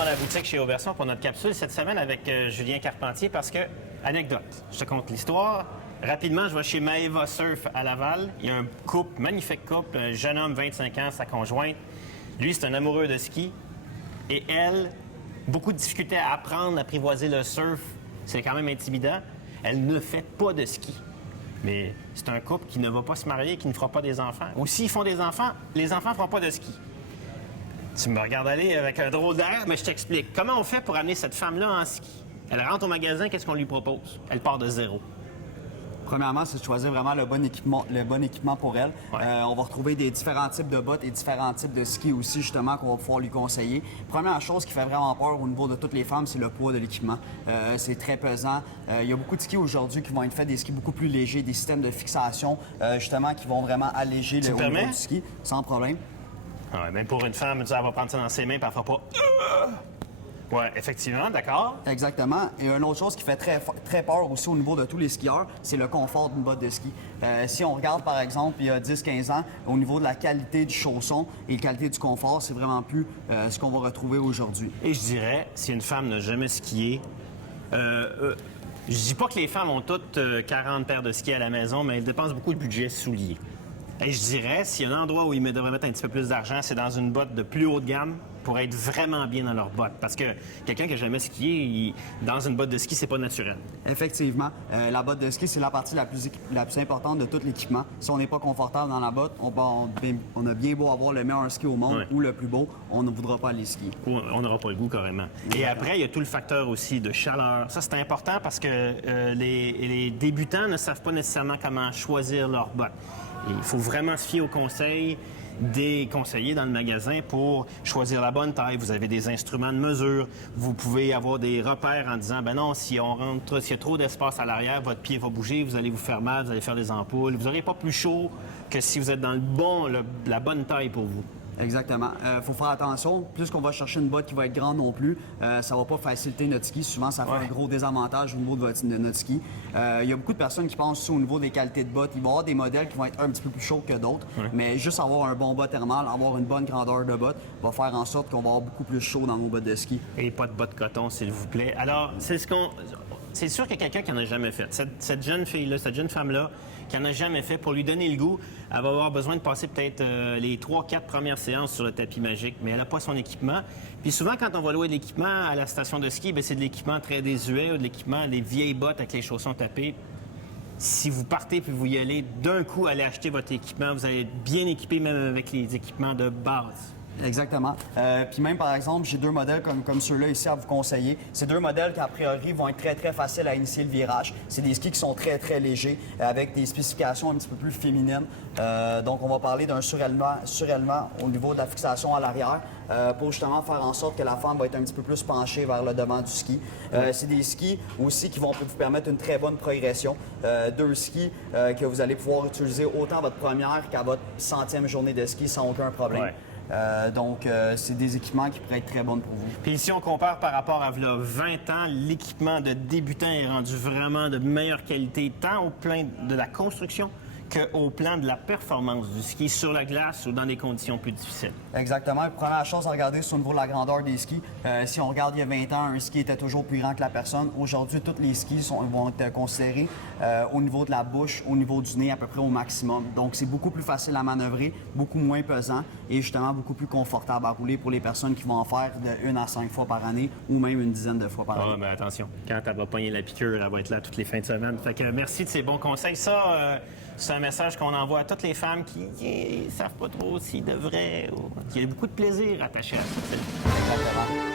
dans la boutique chez Auversion pour notre capsule cette semaine avec Julien Carpentier parce que, anecdote, je te conte l'histoire. Rapidement, je vais chez Maeva Surf à Laval. Il y a un couple, magnifique couple, un jeune homme, 25 ans, sa conjointe. Lui, c'est un amoureux de ski. Et elle, beaucoup de difficultés à apprendre, à apprivoiser le surf. C'est quand même intimidant. Elle ne fait pas de ski. Mais c'est un couple qui ne va pas se marier, qui ne fera pas des enfants. Ou s'ils font des enfants, les enfants ne feront pas de ski. Tu me regardes aller avec un drôle d'air, mais je t'explique. Comment on fait pour amener cette femme-là en ski? Elle rentre au magasin, qu'est-ce qu'on lui propose? Elle part de zéro. Premièrement, c'est de choisir vraiment le bon équipement pour elle. Ouais. On va retrouver des différents types de bottes et différents types de skis aussi, justement, qu'on va pouvoir lui conseiller. Première chose qui fait vraiment peur au niveau de toutes les femmes, c'est le poids de l'équipement. C'est très pesant. Il y a beaucoup de skis aujourd'hui qui vont être faits, des skis beaucoup plus légers, des systèmes de fixation, justement, qui vont vraiment alléger le haut niveau du ski, sans problème. Ah ouais, même pour une femme, elle va prendre ça dans ses mains et elle fera pas... Oui, effectivement, d'accord. Exactement. Et une autre chose qui fait très peur aussi au niveau de tous les skieurs, c'est le confort d'une botte de ski. Si on regarde, par exemple, il y a 10-15 ans, au niveau de la qualité du chausson et la qualité du confort, c'est vraiment plus ce qu'on va retrouver aujourd'hui. Et je dirais, si une femme n'a jamais skié, je dis pas que les femmes ont toutes 40 paires de skis à la maison, mais elles dépensent beaucoup de budget souliers. Et je dirais, s'il y a un endroit où ils devraient mettre un petit peu plus d'argent, c'est dans une botte de plus haut de gamme pour être vraiment bien dans leur botte. Parce que quelqu'un qui n'a jamais skié, dans une botte de ski, c'est pas naturel. Effectivement. La botte de ski, c'est la partie la plus importante de tout l'équipement. Si on n'est pas confortable dans la botte, on a bien beau avoir le meilleur ski au monde ou le plus beau, on ne voudra pas aller skier. On n'aura pas le goût, carrément. Et après, il y a tout le facteur aussi de chaleur. Ça, c'est important parce que les débutants ne savent pas nécessairement comment choisir leurs bottes. Et il faut vraiment se fier aux conseils des conseillers dans le magasin pour choisir la bonne taille. Vous avez des instruments de mesure. Vous pouvez avoir des repères en disant, ben non, si on rentre, s'il y a trop d'espace à l'arrière, votre pied va bouger, vous allez vous faire mal, vous allez faire des ampoules. Vous n'aurez pas plus chaud que si vous êtes dans la bonne taille pour vous. Exactement. Faut faire attention. Plus qu'on va chercher une botte qui va être grande non plus, ça va pas faciliter notre ski. Souvent, ça fait un gros désavantage au niveau de notre ski. Il y a beaucoup de personnes qui pensent aussi au niveau des qualités de bottes. Il va y avoir des modèles qui vont être un petit peu plus chauds que d'autres, mais juste avoir un bon bas thermal, avoir une bonne grandeur de botte, va faire en sorte qu'on va avoir beaucoup plus chaud dans nos bottes de ski. Et pas de bottes coton, s'il vous plaît. Alors, c'est sûr qu'il y a quelqu'un qui n'en a jamais fait. Cette jeune fille-là, cette jeune femme-là, qui n'en a jamais fait, pour lui donner le goût, elle va avoir besoin de passer peut-être les 3-4 premières séances sur le tapis magique, mais elle n'a pas son équipement. Puis souvent, quand on va louer de l'équipement à la station de ski, bien, c'est de l'équipement très désuet, de l'équipement, des vieilles bottes avec les chaussons tapés. Si vous partez puis vous y allez, d'un coup, allez acheter votre équipement, vous allez être bien équipé, même avec les équipements de base. Exactement. Puis même, par exemple, j'ai deux modèles comme ceux-là ici à vous conseiller. C'est deux modèles qui, a priori, vont être très faciles à initier le virage. C'est des skis qui sont très légers, avec des spécifications un petit peu plus féminines. Donc, on va parler d'un surélevement au niveau de la fixation à l'arrière pour justement faire en sorte que la femme va être un petit peu plus penchée vers le devant du ski. C'est des skis aussi qui vont vous permettre une très bonne progression. Deux skis que vous allez pouvoir utiliser autant à votre première qu'à votre 100e journée de ski sans aucun problème. Ouais. Donc, c'est des équipements qui pourraient être très bons pour vous. Puis si on compare par rapport à là, 20 ans, l'équipement de débutant est rendu vraiment de meilleure qualité, tant au plan de la construction qu'au plan de la performance du ski sur la glace ou dans des conditions plus difficiles. Exactement. La première chose à regarder, c'est au niveau de la grandeur des skis. Si on regarde il y a 20 ans, un ski était toujours plus grand que la personne. Aujourd'hui, tous les skis vont être considérés au niveau de la bouche, au niveau du nez, à peu près au maximum. Donc, c'est beaucoup plus facile à manœuvrer, beaucoup moins pesant et justement beaucoup plus confortable à rouler pour les personnes qui vont en faire de 1 à 5 fois par année ou même une dizaine de fois par année. Ah, mais attention, quand elle va pogner la piqûre, elle va être là toutes les fins de semaine. Fait que merci de ces bons conseils. Ça, c'est un message qu'on envoie à toutes les femmes qui ne savent pas trop s'ils devraient, ou qui ont beaucoup de plaisir attaché à ça. Exactement.